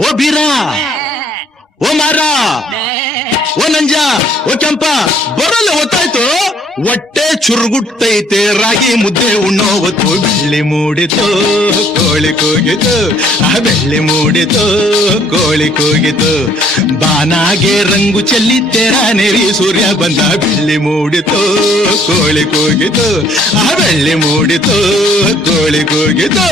ಓ ಬೀರ, ಓ ಮಾರ, ಓ ನಂಜ, ಓ ಕೆಂಪ ಬರಲ್ಲ ಗೊತ್ತಾಯ್ತು. ಹೊಟ್ಟೆ ಚುರುಗುಟ್ಟೈತೆ ರಾಗಿ ಮುದ್ದೆ ಉಣ್ಣೋ ಹೊತ್ತು. ಬೆಳ್ಳಿ ಮೂಡಿತು ಕೋಳಿ ಕೂಗಿತು, ಆ ಬೆಳ್ಳಿ ಮೂಡಿತು ಕೋಳಿ ಕೂಗಿತು. ಬಾನಾಗೆ ರಂಗು ಚೆಲ್ಲಿ ತೆರ ನೆರಿ ಸೂರ್ಯ ಬಂದ. ಬೆಳ್ಳಿ ಮೂಡಿತು ಕೋಳಿ ಕೂಗಿತು, ಆ ಬೆಳ್ಳಿ ಮೂಡಿತು ಕೋಳಿ ಕೂಗಿತು.